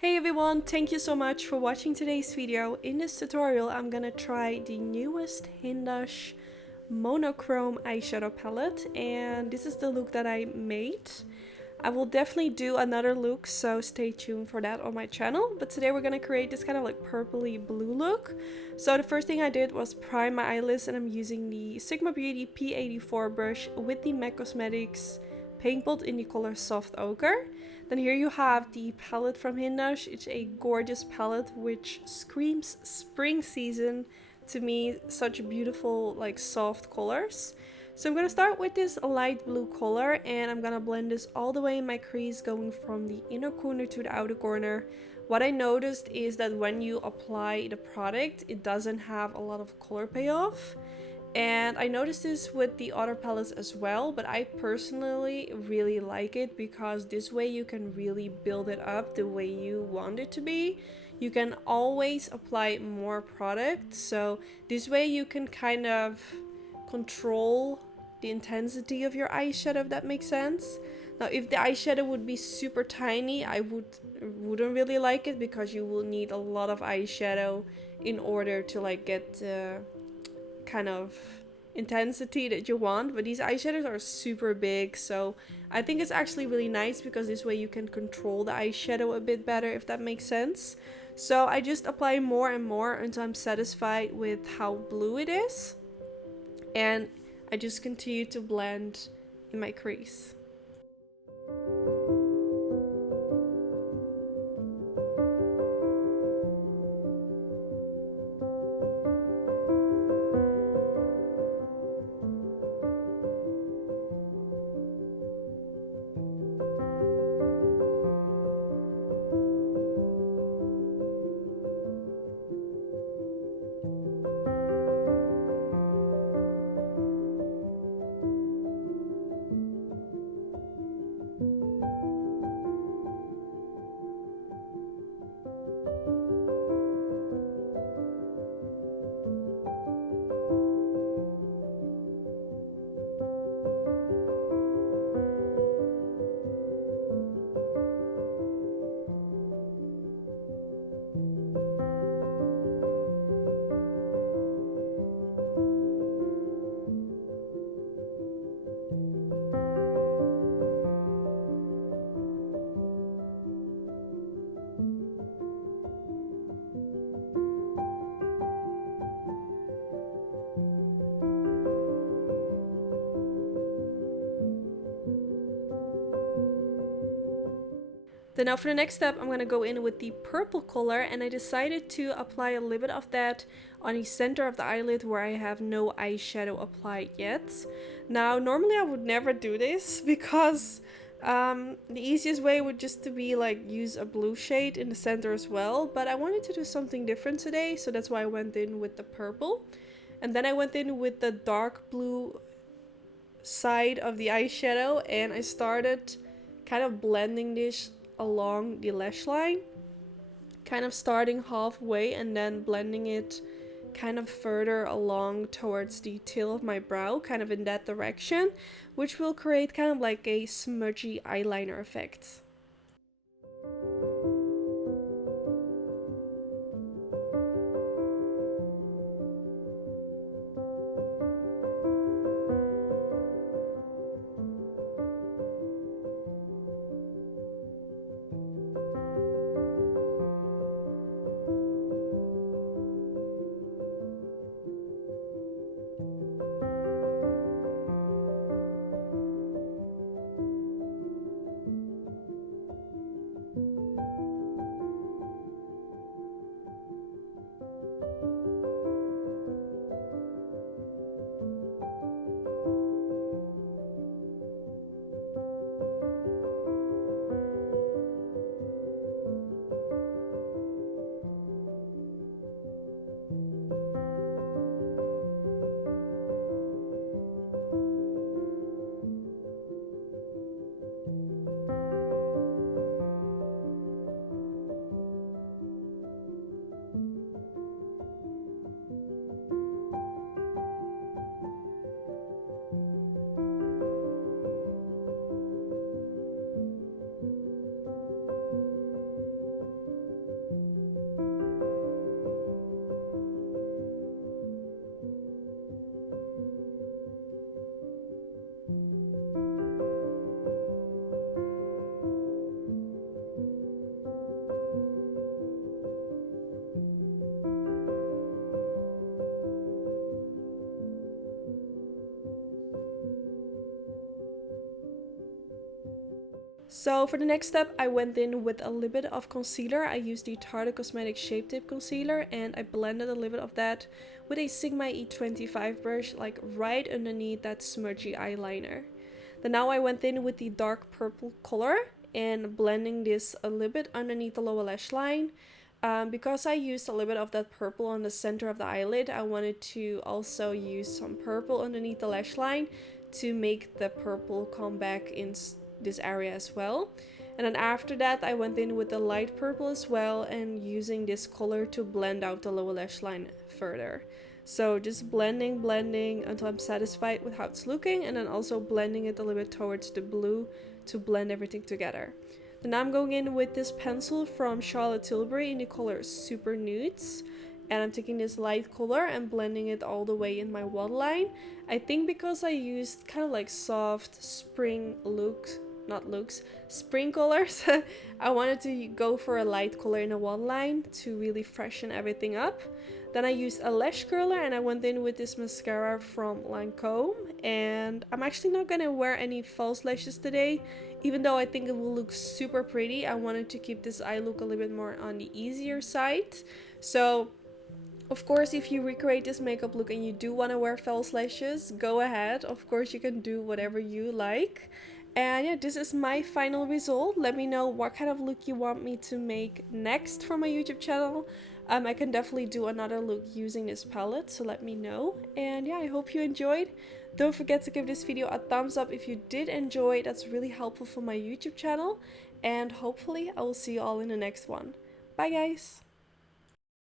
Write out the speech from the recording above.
Hey everyone, thank you so much for watching today's video. In this tutorial I'm gonna try the newest Hindash monochrome eyeshadow palette, and this is the look that I made. I will definitely do another look, so stay tuned for that on my channel. But today we're gonna create this kind of like purpley blue look. So the first thing I did was prime my eyelids, and I'm using the Sigma Beauty P84 brush with the MAC Cosmetics paint pot in the color Soft Ochre. Then here you have the palette from Hindash. It's a gorgeous palette which screams spring season to me. Such beautiful like soft colors. So I'm gonna start with this light blue color, and I'm gonna blend this all the way in my crease, going from the inner corner to the outer corner. What I noticed is that when you apply the product, it doesn't have a lot of color payoff. And I noticed this with the other palettes as well, but I personally really like it because this way you can really build it up the way you want it to be. You can always apply more product, so this way you can kind of control the intensity of your eyeshadow, if that makes sense. Now if the eyeshadow would be super tiny, I wouldn't really like it because you will need a lot of eyeshadow in order to like get kind of intensity that you want. But these eyeshadows are super big, so I think it's actually really nice because this way you can control the eyeshadow a bit better, if that makes sense. So I just apply more and more until I'm satisfied with how blue it is, and I just continue to blend in my crease. Then now for the next step, I'm going to go in with the purple color, and I decided to apply a little bit of that on the center of the eyelid where I have no eyeshadow applied yet. Now normally I would never do this because the easiest way would just to be like use a blue shade in the center as well, but I wanted to do something different today, so that's why I went in with the purple. And then I went in with the dark blue side of the eyeshadow, and I started kind of blending this along the lash line, kind of starting halfway and then blending it kind of further along towards the tail of my brow, kind of in that direction, which will create kind of like a smudgy eyeliner effect. So for the next step, I went in with a little bit of concealer. I used the Tarte Cosmetics Shape Tape Concealer, and I blended a little bit of that with a Sigma E25 brush, like right underneath that smudgy eyeliner. Then now I went in with the dark purple color and blending this a little bit underneath the lower lash line. Because I used a little bit of that purple on the center of the eyelid, I wanted to also use some purple underneath the lash line to make the purple come back in this area as well. And then after that, I went in with the light purple as well and using this color to blend out the lower lash line further. So just blending until I'm satisfied with how it's looking, and then also blending it a little bit towards the blue to blend everything together. Then I'm going in with this pencil from Charlotte Tilbury in the color Super Nudes. And I'm taking this light color and blending it all the way in my waterline. I think because I used kind of like soft spring spring colors, I wanted to go for a light color in a waterline to really freshen everything up. Then I used a lash curler and I went in with this mascara from Lancome. And I'm actually not going to wear any false lashes today. Even though I think it will look super pretty, I wanted to keep this eye look a little bit more on the easier side. So of course, if you recreate this makeup look and you do want to wear false lashes, go ahead. Of course, you can do whatever you like. And yeah, this is my final result. Let me know what kind of look you want me to make next for my YouTube channel. I can definitely do another look using this palette, so let me know. And yeah, I hope you enjoyed. Don't forget to give this video a thumbs up if you did enjoy. That's really helpful for my YouTube channel. And hopefully I will see you all in the next one. Bye guys!